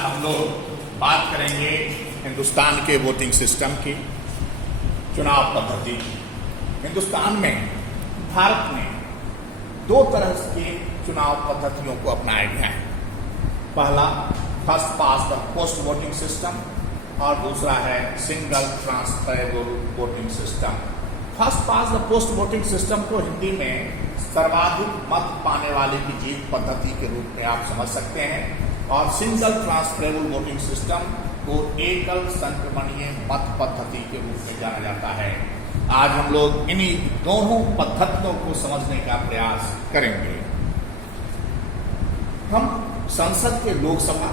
हम लोग बात करेंगे हिंदुस्तान के वोटिंग सिस्टम की, चुनाव पद्धति की। हिंदुस्तान में, भारत में दो तरह के चुनाव पद्धतियों को अपनाया गया है। पहला first pass the post voting system और दूसरा है single transferable voting system. First pass the post voting system को हिंदी में सर्वाधिक मत पाने वाले की जीत पद्धति के रूप में आप समझ सकते हैं, और सिंगल ट्रांसफरेबल वोटिंग सिस्टम को एकल संक्रमणीय मत पद्धति के रूप में जाना जाता है। आज हम लोग इन्हीं दोनों पद्धतियों को समझने का प्रयास करेंगे। हम संसद के लोकसभा,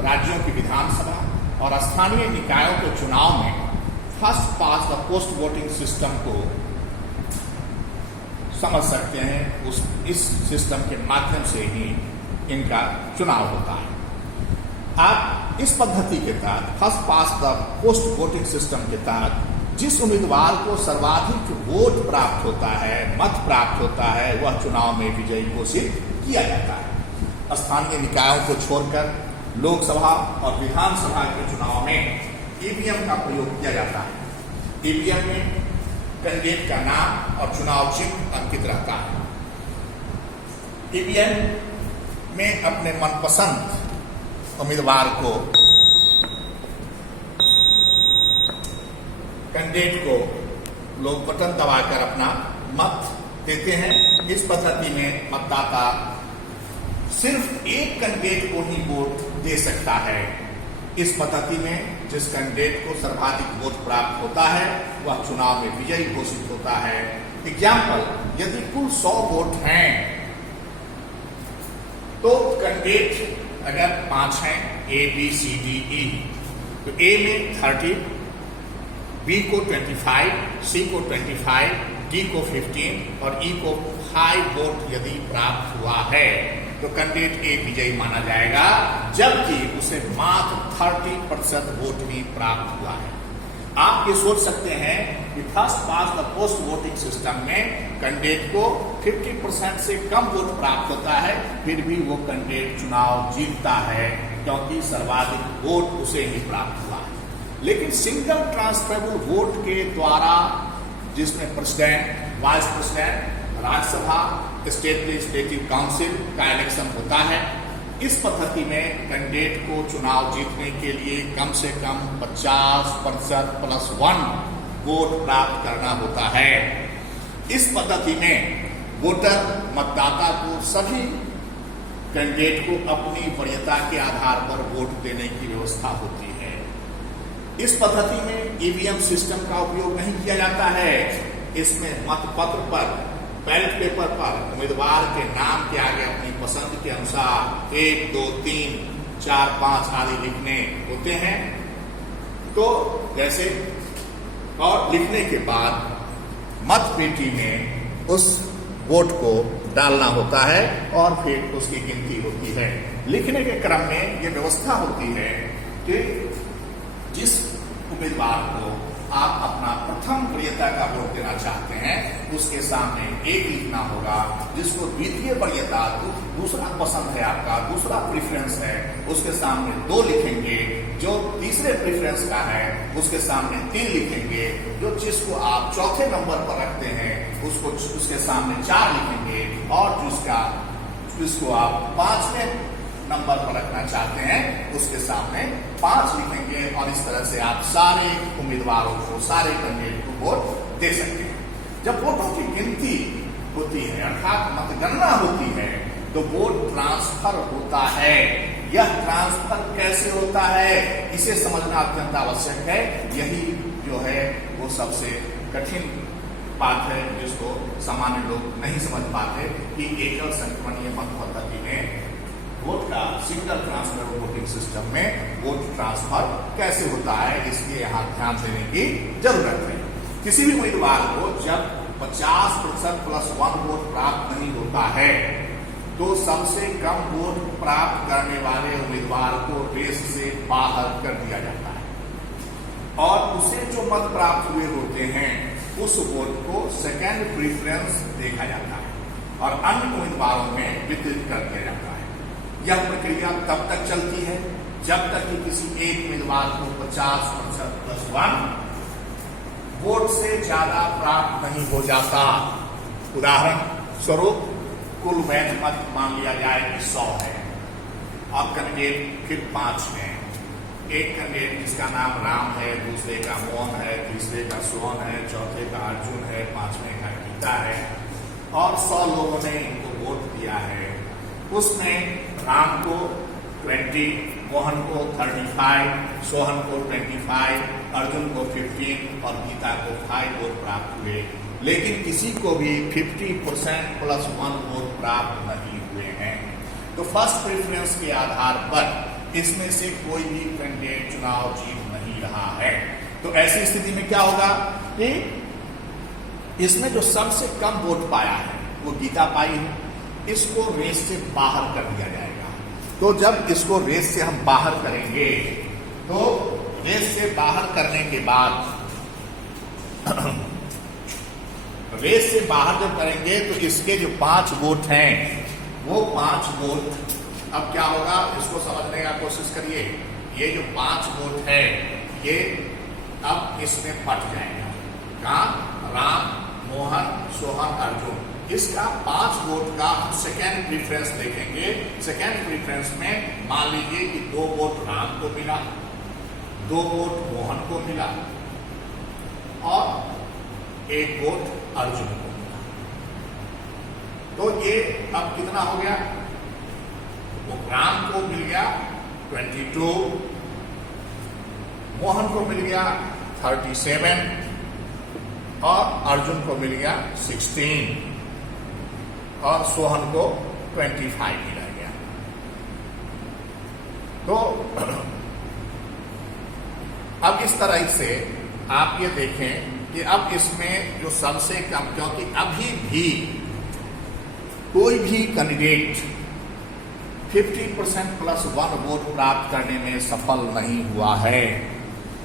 राज्यों की विधानसभा और स्थानीय निकायों के चुनाव में first pass the post voting system को समझ सकते हैं। इस सिस्टम के माध्यम से ही इनका चुनाव होता है। आप इस पद्धति के तहत first pass the post voting system के तहत जिस उम्मीदवार को सर्वाधिक वोट प्राप्त होता है, मत प्राप्त होता है, वह चुनाव में विजयी घोषित किया जाता है। स्थानीय निकायों को छोड़कर लोकसभा और विधानसभा के चुनाव में ईवीएम का प्रयोग किया जाता है। ईवीएम में कैंडिडेट का नाम और चुनाव चिन्ह अंकित रहता है। ईवीएम में अपने मनपसंद उम्मीदवार को, कैंडिडेट को लोग बटन दबाकर अपना मत देते हैं। इस पद्धति में मतदाता सिर्फ एक कैंडिडेट को ही वोट दे सकता है। इस पद्धति में जिस कैंडिडेट को सर्वाधिक वोट प्राप्त होता है वह चुनाव में विजयी घोषित होता है। एग्जाम्पल, यदि कुल 100 वोट हैं तो कैंडिडेट अगर 5 हैं, A, B, C, D, E, तो A में 30, B को 25, C को 25, D को 15 और E को 5 वोट यदि प्राप्त हुआ है तो कैंडिडेट ए विजयी माना जाएगा, जबकि उसे मात्र 30% वोट ही प्राप्त हुआ है। आप ये सोच सकते हैं कि first pass the post voting system में कैंडिडेट को 50% से कम वोट प्राप्त होता है, फिर भी वो कैंडिडेट चुनाव जीतता है क्योंकि सर्वाधिक वोट उसे ही प्राप्त हुआ है। लेकिन सिंगल ट्रांसफरेबल वोट के द्वारा, जिसमें president, vice president, Rajya Sabha, state legislative council का इलेक्शन होता है, इस पद्धति में कैंडिडेट को चुनाव जीतने के लिए कम से कम 50% प्लस 1 वोट प्राप्त करना होता है। इस पद्धति में वोटर, मतदाता को सभी कैंडिडेट को अपनी वरीयता के आधार पर वोट देने की व्यवस्था होती है। इस पद्धति में ईवीएम सिस्टम का उपयोग नहीं किया जाता है। इसमें मतपत्र पर, बैलेट पेपर पर उम्मीदवार के नाम के आगे अपनी पसंद के अनुसार 1, 2, 3, 4, 5 आदि लिखने होते हैं। तो जैसे, और लिखने के बाद मत पेटी में उस वोट को डालना होता है और फिर उसकी गिनती होती है। लिखने के क्रम में यह व्यवस्था होती है कि जिस उम्मीदवार को आप अपना प्रथम वरीयता का वोट देना चाहते हैं उसके सामने 1 लिखना होगा, जिसको द्वितीय वरीयता, दूसरा पसंद है आपका, दूसरा प्रेफरेंस है, उसके सामने 2 लिखेंगे। जो तीसरे प्रेफरेंस का है उसके सामने 3 लिखेंगे। जो जिसको आप चौथे नंबर पर रखते हैं उसके सामने 4 लिखेंगे, और जिसको आप 5वें नंबर पर रखना चाहते हैं उसके सामने 5 लिखेंगे। और इस तरह से आप सारे उम्मीदवारों को, सारे कैंडिडेट को वोट दे सकते हैं। जब वोटों की गिनती होती है, अर्थात मतगणना होती है, तो वोट ट्रांसफर होता है। यह ट्रांसफर कैसे होता है इसे समझना अत्यंत आवश्यक है। यही जो है वो सबसे कठिन बात है, जिसको सामान्य लोग नहीं समझ पाते कि एकल संक्रमणीय मत पद्धति में वोट का, सिंगल ट्रांसफरेबल वोटिंग सिस्टम में वोट ट्रांसफर कैसे होता है। इसलिए यहाँ ध्यान देने की जरूरत है। किसी भी उम्मीदवार को जब 50% प्लस 1 वोट प्राप्त नहीं होता है तो सबसे कम वोट प्राप्त करने वाले उम्मीदवार को रेस से बाहर कर दिया जाता है, और उसे जो मत प्राप्त हुए होते हैं उस वोट को सेकेंड प्रेफरेंस देखा जाता है और अन्य उम्मीदवारों में वितरित कर दिया जाता है। यह प्रक्रिया तब तक चलती है जब तक कि किसी एक उम्मीदवार को 50% प्लस 1 वोट से ज्यादा प्राप्त नहीं हो जाता। उदाहरण स्वरूप कुल वैध मत मान लिया जाए कि 100 है और कैंडिडेट फिर 5 हैं। एक कैंडिडेट जिसका नाम राम है, दूसरे का मोहन है, तीसरे का सोहन है, चौथे का अर्जुन है, 5वें का गीता है और 100 लोगों ने इनको वोट दिया है। उसमें राम को 20, मोहन को 35, सोहन को 25, अर्जुन को 15 और गीता को 5 वोट प्राप्त हुए। लेकिन किसी को भी 50% प्लस 1 वोट प्राप्त नहीं हुए हैं। तो फर्स्ट प्रेफरेंस के आधार पर इसमें से कोई भी कैंडिडेट चुनाव जीत नहीं रहा है। तो ऐसी स्थिति में क्या होगा कि इसमें जो सबसे कम वोट पाया है वो गीता पाई है, इसको रेस से बाहर कर दिया जाएगा। तो जब इसको रेस से हम बाहर करेंगे तो रेस से बाहर करने के बाद रेस से बाहर जब करेंगे तो इसके जो 5 वोट हैं वो 5 वोट अब क्या होगा इसको समझने का कोशिश करिए। ये जो 5 वोट है ये अब इसमें फट जाएगा। कहाँ? राम, मोहन, सोहन, अर्जुन। इसका 5 वोट का हम सेकेंड प्रेफरेंस देखेंगे। सेकेंड प्रेफरेंस में मान लीजिए कि 2 वोट राम को मिला, 2 वोट मोहन को मिला और 1 वोट अर्जुन को मिला। तो ये अब कितना हो गया? वो राम को मिल गया 22, मोहन को मिल गया 37 और अर्जुन को मिल गया 16 और सोहन को 25 मिला गया। तो अब इस तरह से आप ये देखें कि अब इसमें जो सबसे कम, क्योंकि अभी भी कोई भी कैंडिडेट 50% प्लस 1 वोट प्राप्त करने में सफल नहीं हुआ है।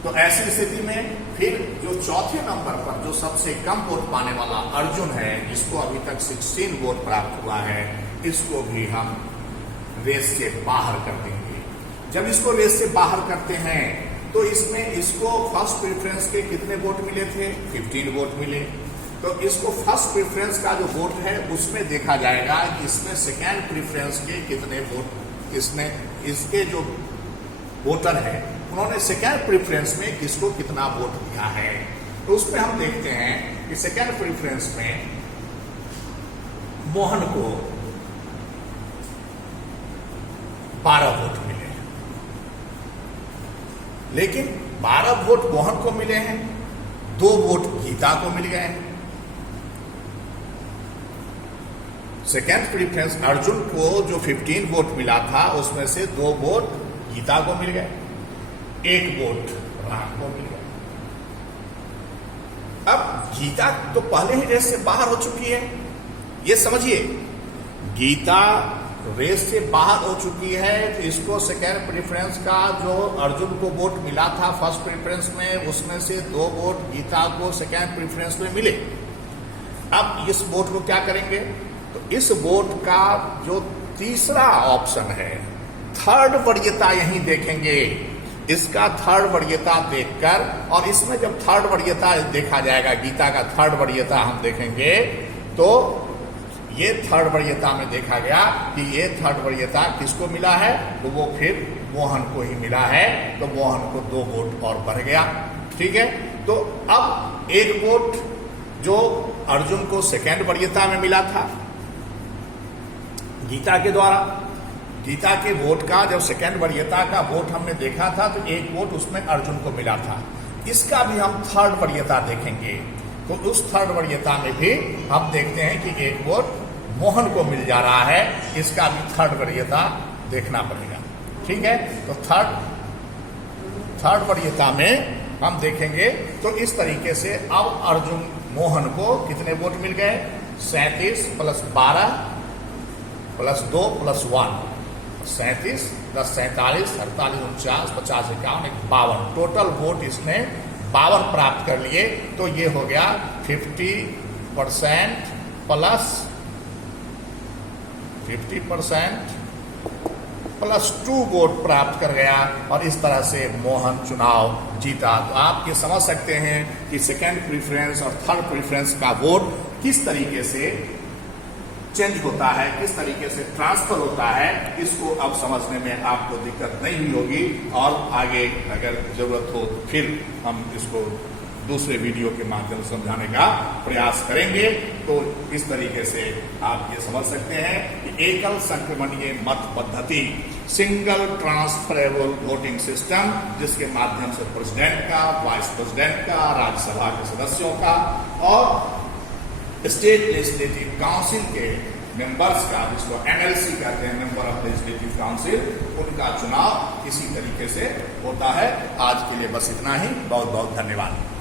तो ऐसी स्थिति में फिर जो चौथे नंबर पर जो सबसे कम वोट पाने वाला अर्जुन है, जिसको अभी तक 16 वोट प्राप्त हुआ है, इसको भी हम रेस से बाहर कर देंगे। जब इसको रेस से बाहर करते हैं तो इसमें इसको फर्स्ट प्रेफरेंस के कितने वोट मिले थे? 15 वोट मिले। तो इसको फर्स्ट प्रेफरेंस का जो वोट है उसमें देखा जाएगा कि इसमें सेकेंड प्रेफरेंस के कितने वोट, इसके जो वोटर है उन्होंने सेकेंड प्रेफरेंस में किसको कितना वोट दिया है। तो उसमें हम देखते हैं कि सेकेंड प्रेफरेंस में मोहन को 12 वोट मिले, लेकिन 12 वोट मोहन को मिले हैं, 2 वोट गीता को मिल गए हैं। सेकेंड प्रेफरेंस अर्जुन को जो 15 वोट मिला था उसमें से 2 वोट गीता को मिल गए, 1 वोट राम को मिल गया। अब गीता तो पहले ही रेस से बाहर हो चुकी है, ये समझिए। गीता रेस से बाहर हो चुकी है तो इसको सेकेंड प्रेफरेंस का जो अर्जुन को वोट मिला था फर्स्ट प्रेफरेंस में, उसमें से 2 वोट गीता को सेकेंड प्रेफरेंस में मिले। अब इस वोट को क्या करेंगे? तो इस वोट का जो तीसरा ऑप्शन है, थर्ड वरीयता यहीं देखेंगे। इसका थर्ड वरीयता देखकर, और इसमें जब थर्ड वरीयता देखा जाएगा, गीता का थर्ड वरीयता हम देखेंगे, तो ये थर्ड वरीयता में देखा गया कि ये थर्ड वरीयता किसको मिला है? तो वो फिर मोहन को ही मिला है। तो मोहन को 2 वोट और बढ़ गया। ठीक है। तो अब 1 वोट जो अर्जुन को सेकेंड वरीयता में मिला था गीता के द्वारा, गीता के वोट का जब सेकेंड वरीयता का वोट हमने देखा था तो 1 वोट उसमें अर्जुन को मिला था। इसका भी हम थर्ड वरीयता देखेंगे। तो उस थर्ड वरीयता में भी हम देखते हैं कि 1 वोट मोहन को मिल जा रहा है। इसका भी थर्ड वरीयता देखना पड़ेगा। ठीक है। तो थर्ड वरीयता में हम देखेंगे तो इस तरीके से अब अर्जुन मोहन को कितने वोट मिल गए? 37 plus 12 plus 2 plus 1, 37 10 47 48 49 50 51 52, total vote इसने 52 प्राप्त कर लिए। तो ये हो गया 50% प्लस 50% +2 वोट प्राप्त कर गया और इस तरह से मोहन चुनाव जीता। तो आप ये समझ सकते हैं कि सेकेंड प्रेफरेंस और थर्ड प्रेफरेंस का वोट किस तरीके से चेंज होता है, किस तरीके से ट्रांसफर होता है, इसको अब समझने में आपको दिक्कत नहीं हुई होगी और आगे अगर जरूरत हो तो फिर हम इसको दूसरे वीडियो के माध्यम से समझाने का प्रयास करेंगे। तो इस तरीके से आप ये समझ सकते हैं कि एकल संक्रमणीय मत पद्धति, सिंगल ट्रांसफरेबल वोटिंग सिस्टम, जिसके माध्यम से प्रेसिडेंट का, वाइस प्रेसिडेंट का, राज्यसभा के सदस्यों का और स्टेट लेजिस्लेटिव काउंसिल के मेंबर्स का, जिसको एमएलसी कहते हैं, मेंबर ऑफ लेजिस्लेटिव काउंसिल, उनका चुनाव इसी तरीके से होता है। आज के लिए बस इतना ही। बहुत बहुत धन्यवाद।